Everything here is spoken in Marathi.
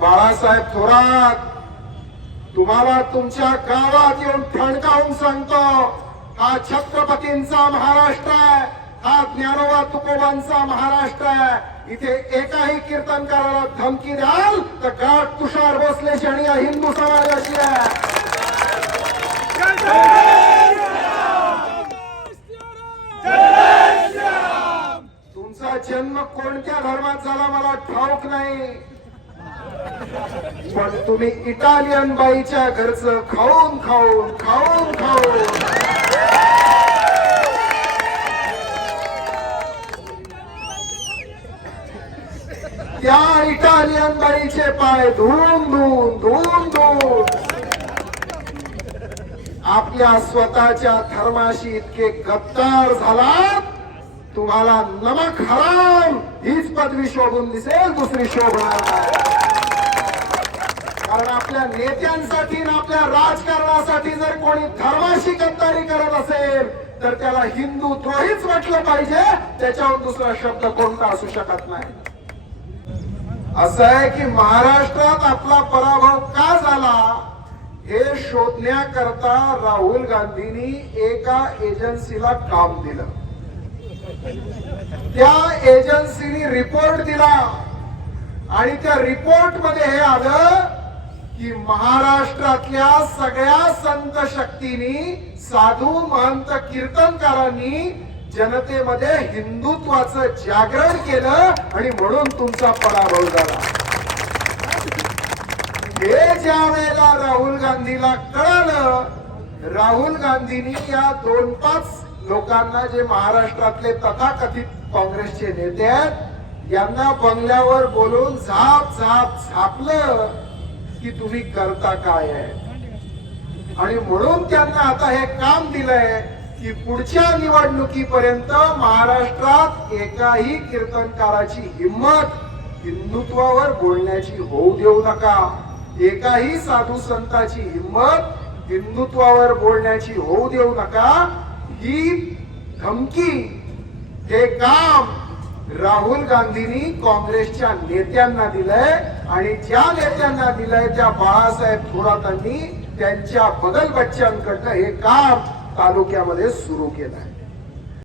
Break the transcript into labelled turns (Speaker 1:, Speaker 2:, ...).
Speaker 1: बाळासाहेब थोरात तुम्हाला तुमच्या गावात येऊन ठणकावून सांगतो हा छत्रपतींचा महाराष्ट्र आहे हा ज्ञानोबा तुकोबांचा महाराष्ट्र आहे. इथे एकाही कीर्तनकाराला धमकी द्याल तर गाठ तुषार भोसले आणि या हिंदू समाजाची आहे. तुमचा जन्म कोणत्या धर्मात झाला मला ठाऊक नाही. पण तुम्ही इटालियन बाईच्या घरचं खाऊन खाऊन खाऊन खाऊन. त्या इटालियन बाईचे पाय धुवून धुवून धुवून धुवून. आपल्या स्वतःच्या धर्माशी इतके गद्दार झाला तुम्हाला नमक हराम हीच पदवी शोभून दिसेल दुसरी शोभणार नाही. आपल्या नेत्यांसाठी आपल्या राजकारणासाठी जर कोणी धर्माशी गद्दारी करत असेल तर त्याला हिंदू द्रोहीच म्हटलं पाहिजे. त्याच्यावर दुसरा शब्द कोणता असू शकत नाही. असं आहे की महाराष्ट्रात आपला पराभव का झाला? हे शोधण्याकरता राहुल गांधींनी एका एजन्सीला काम दिलं. त्या एजन्सीनी रिपोर्ट दिला. आणि त्या रिपोर्टमध्ये हे आलं की महाराष्ट्रातल्या सगळ्या संत शक्तींनी साधू महंत कीर्तनकारांनी जनतेमध्ये हिंदुत्वाचं जागरण केलं आणि म्हणून तुमचा पराभव झाला. हे ज्या वेळेला राहुल गांधीला कळालं राहुल गांधींनी या दोन पाच लोकांना जे महाराष्ट्रातले तथाकथित काँग्रेसचे नेते आहेत यांना बंगल्यावर बोलून झाप झाप झापलं. की तुम्ही करता काय आहे? आणि म्हणून त्यांना आता हे काम दिलंय की पुढच्या निवडणुकीपर्यंत महाराष्ट्रात एकाही कीर्तनकाराची हिंमत हिंदुत्वावर बोलण्याची होऊ देऊ नका. एकाही साधू संताची हिंमत हिंदुत्वावर बोलण्याची होऊ देऊ नका. ही धमकी हे काम राहुल गांधींनी काँग्रेसच्या नेत्यांना दिलंय आणि ज्या नेत्यांना दिलंय त्या बाळासाहेब थोरातांनी त्यांच्या बगल बच्च्यांकडनं हे काम तालुक्यामध्ये सुरू केलंय.